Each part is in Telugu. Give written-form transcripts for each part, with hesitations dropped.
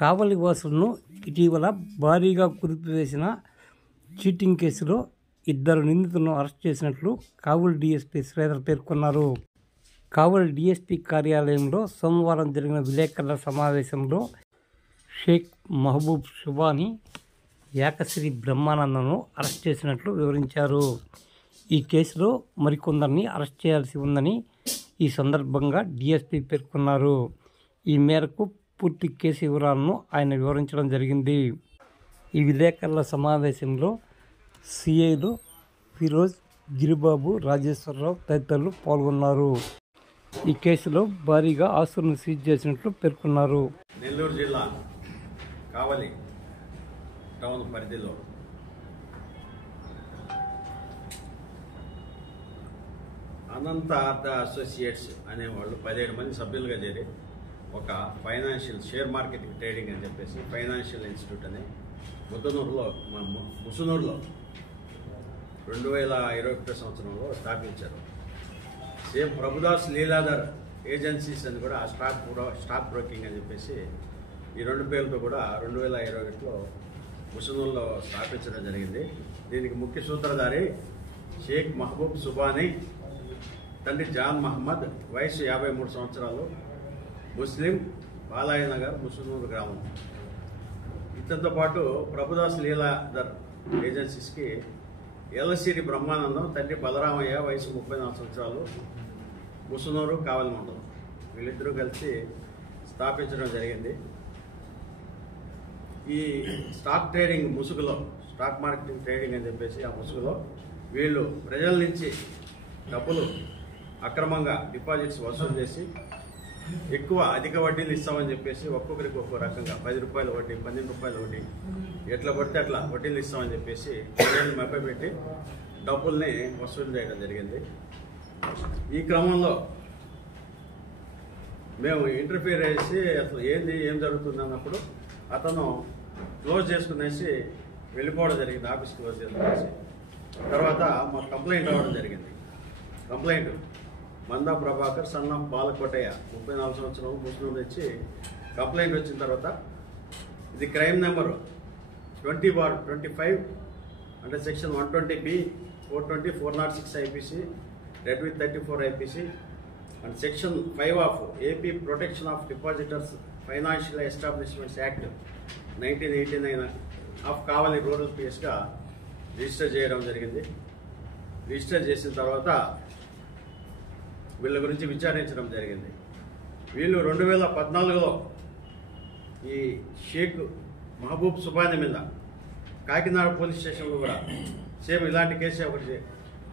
కావలి వాసులను ఇటీవల భారీగా కుదిపివేసిన చీటింగ్ కేసులో 2 నిందితులను అరెస్ట్ చేసినట్లు కావలి డీఎస్పీ శ్రీధర్ పేర్కొన్నారు. కావలి డీఎస్పీ కార్యాలయంలో సోమవారం జరిగిన విలేకరుల సమావేశంలో షేక్ మహబూబ్ సుబానీ, యాకశ్రీ బ్రహ్మానందను అరెస్ట్ చేసినట్లు వివరించారు. ఈ కేసులో మరికొందరిని అరెస్ట్ చేయాల్సి ఉందని ఈ సందర్భంగా డీఎస్పీ పేర్కొన్నారు. ఈ మేరకు పూర్తి కేసు వివరాలను ఆయన వివరించడం జరిగింది. ఈ విలేకరుల సమావేశంలో సిఐలు ఫిరోజ్, గిరిబాబు, రాజేశ్వరరావు తదితరులు పాల్గొన్నారు. ఈ కేసులో భారీగా ఆస్తులను సీజ్ చేసినట్లు పేర్కొన్నారు. నెల్లూరు జిల్లా కావలి టౌన్ పరిధిలో అనంత ఆర్ద అసోసియేట్స్ అనేవాళ్ళు 17 మంది సభ్యులుగా చేరి ఒక ఫైనాన్షియల్ షేర్ మార్కెటింగ్ ట్రేడింగ్ అని చెప్పేసి ఫైనాన్షియల్ ఇన్స్టిట్యూట్ అని ముసునూరులో 2021 సంవత్సరంలో స్థాపించారు. సేమ్ ప్రభుదాస్ లీలాధర్ ఏజెన్సీస్ అని కూడా స్టాక్ బ్రోకింగ్ అని చెప్పేసి ఈ 2 పేర్లతో కూడా 2021లో ముసునూరులో స్థాపించడం జరిగింది. దీనికి ముఖ్య సూత్రధారి షేక్ మహబూబ్ సుబానీ, తండ్రి జాన్ మహమ్మద్, వయసు 53 సంవత్సరాలు, ముస్లిం, బాలాయ నగర్, ముసునూరు గ్రామం. ఇతనితో పాటు ప్రభుదాస్ లీలాధర్ ఏజెన్సీస్కి ఎల్లసిరి బ్రహ్మానందం, తండ్రి బలరామయ్య, వయసు 34 సంవత్సరాలు, ముసునూరు, కావలి మండలం. వీళ్ళిద్దరూ కలిసి స్థాపించడం జరిగింది. ఈ స్టాక్ ట్రేడింగ్ ముసుగులో, స్టాక్ మార్కెటింగ్ ట్రేడింగ్ అని చెప్పేసి ఆ ముసుగులో వీళ్ళు ప్రజల నుంచి డబ్బులు అక్రమంగా డిపాజిట్స్ వసూలు చేసి అధిక వడ్డీలు ఇస్తామని చెప్పేసి ఒక్కొక్కరికి ఒక్కో రకంగా 10 రూపాయల వడ్డీ, 12 రూపాయల వడ్డీ, ఎట్లా పడితే అట్లా వడ్డీలు ఇస్తామని చెప్పేసి ప్రజలను మభ్యపెట్టి డబ్బుల్ని వసూలు చేయడం జరిగింది. ఈ క్రమంలో మేము ఇంటర్ఫియర్ చేసి అసలు ఏం జరుగుతుంది అన్నప్పుడు అతను క్లోజ్ చేసుకునేసి వెళ్ళిపోవడం జరిగింది. ఆఫీస్ క్లోజ్ చేసుకునేసి తర్వాత మాకు కంప్లైంట్ అవ్వడం జరిగింది. Complaint Manda Prabhakar, son of Balakotaiah, 34 సంవత్సరం, ముస్లిం నుంచి కంప్లైంట్ వచ్చిన తర్వాత ఇది క్రైమ్ నెంబరు 20/25 అంటే section 120B, 420, 406 IPC, read with 34 IPC and section 5 of AP protection of depositors financial establishments act 1989 of Kavali rural పిఎస్గా రిజిస్టర్ చేయడం జరిగింది. రిజిస్టర్ చేసిన తర్వాత వీళ్ళ గురించి విచారించడం జరిగింది. వీళ్ళు 2014లో ఈ షేక్ మహబూబ్ సుబానీ మీద కాకినాడ పోలీస్ స్టేషన్లో కూడా సేమ్ ఇలాంటి కేసే ఒకటి,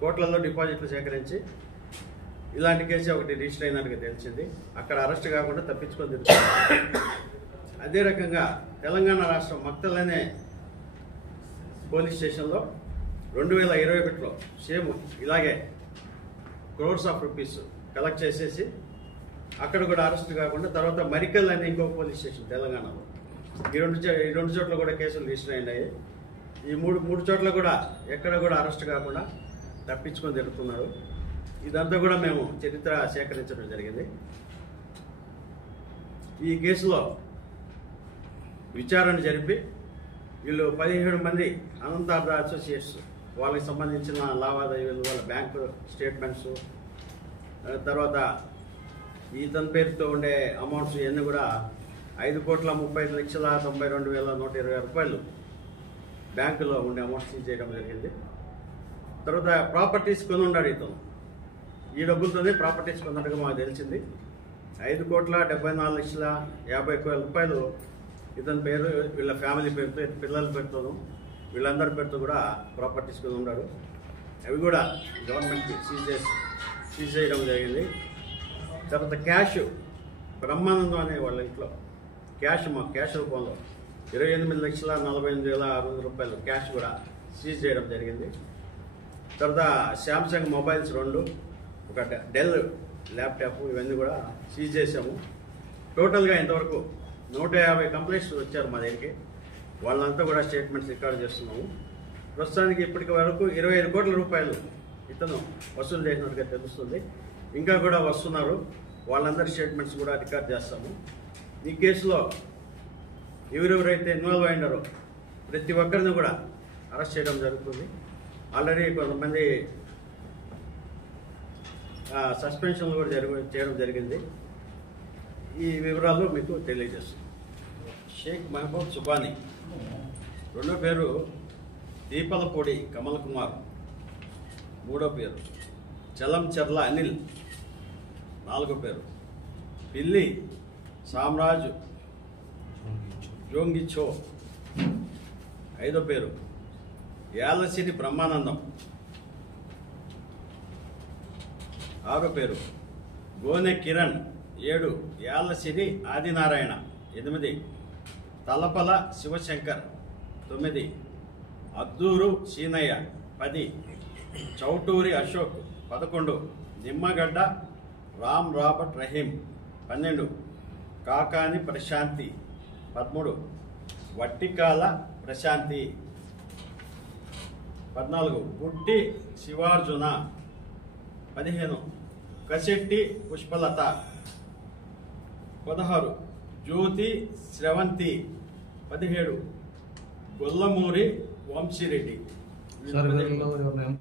కోట్లలో డిపాజిట్లు సేకరించి ఇలాంటి కేసే ఒకటి రిజిస్టర్ అయినట్టుగా తెలిసింది. అక్కడ అరెస్ట్ కాకుండా తప్పించుకొని తిరుగుతుంది. అదే రకంగా తెలంగాణ రాష్ట్రం మక్తల్ అనే పోలీస్ స్టేషన్లో 2021లో సేమ్ ఇలాగే క్రోర్స్ ఆఫ్ రూపీస్ కలెక్ట్ చేసేసి అక్కడ కూడా అరెస్ట్ కాకుండా తర్వాత మరికల్ అనే ఇంకో పోలీస్ స్టేషన్ తెలంగాణలో ఈ రెండు చోట్ల కూడా కేసులు రిజిస్టర్ అయినాయి. ఈ మూడు చోట్ల కూడా ఎక్కడ కూడా అరెస్ట్ కాకుండా తప్పించుకొని తిరుగుతున్నారు. ఇదంతా కూడా మేము చరిత్ర సేకరించడం జరిగింది. ఈ కేసులో విచారణ జరిపి వీళ్ళు 17 మంది అనంత ఆర్ద అసోసియేట్స్, వాళ్ళకి సంబంధించిన లావాదేవీలు, వాళ్ళ బ్యాంకు స్టేట్మెంట్స్, తర్వాత ఇతని పేరుతో ఉండే అమౌంట్స్ ఇవన్నీ కూడా 5,35,92,120 రూపాయలు బ్యాంకులో ఉండే అమౌంట్స్ సీజ్ చేయడం జరిగింది. తర్వాత ప్రాపర్టీస్ కొని ఉన్నాడు ఇతను. ఈ డబ్బులతోనే ప్రాపర్టీస్ కొన్నట్టుగా మాకు తెలిసింది. 5,74,50,00,000 రూపాయలు ఇతని పేరు, వీళ్ళ ఫ్యామిలీ పేరుతో, పిల్లల పేరుతోనూ, వీళ్ళందరి పేరుతో కూడా ప్రాపర్టీస్ కొని ఉన్నాడు. అవి కూడా గవర్నమెంట్కి సీజ్ చేయడం జరిగింది. తర్వాత క్యాష్ బ్రహ్మానందం అనే వాళ్ళ ఇంట్లో క్యాష్ రూపంలో 28,48,600 రూపాయలు క్యాష్ కూడా సీజ్ చేయడం జరిగింది. తర్వాత శాంసంగ్ మొబైల్స్ 2, ఒక డెల్ ల్యాప్టాప్, ఇవన్నీ కూడా సీజ్ చేసాము. టోటల్గా ఇంతవరకు 150 కంప్లైంట్స్ వచ్చారు మా దగ్గరికి. వాళ్ళంతా కూడా స్టేట్మెంట్స్ రికార్డ్ చేస్తున్నాము. ప్రస్తుతానికి ఇప్పటికి వరకు 25 కోట్ల రూపాయలు ఇతను వసూలు చేసినట్టుగా తెలుస్తుంది. ఇంకా కూడా వస్తున్నారు. వాళ్ళందరి స్టేట్మెంట్స్ కూడా రికార్డ్ చేస్తాము. ఈ కేసులో ఎవరెవరైతే ఇన్వాల్వ్ అయినారో ప్రతి ఒక్కరిని కూడా అరెస్ట్ చేయడం జరుగుతుంది. ఆల్రెడీ కొంతమంది సస్పెన్షన్లు కూడా చేయడం జరిగింది. ఈ వివరాలు మీకు తెలియజేస్తుంది. షేక్ మహబూబ్ సుబానీ, రెండో పేరు దీపలపూడి కమల్ కుమార్, మూడో పేరు చలంచెర్ల అనిల్, నాలుగో పేరు పిల్లి సామ్రాజ్ జోంగిచో, ఐదో పేరు యాలసిరి బ్రహ్మానందం, ఆరో పేరు గోనె కిరణ్, 7 యాలసిరి ఆదినారాయణ, 8 తలపల శివశంకర్, 9 అద్దూరు సీనయ్య, 10 చౌటూరి అశోక్, 11 నిమ్మగడ్డ రామ్ రాబర్ట్ రహీం, 12 కాకాని ప్రశాంతి, 13 వట్టికాల ప్రశాంతి, 14 గుడ్డి శివార్జున, 15 కశెట్టి పుష్పలత, 16 జ్యోతి శ్రవంతి, 17 గొల్లమూరి వంశీరెడ్డి.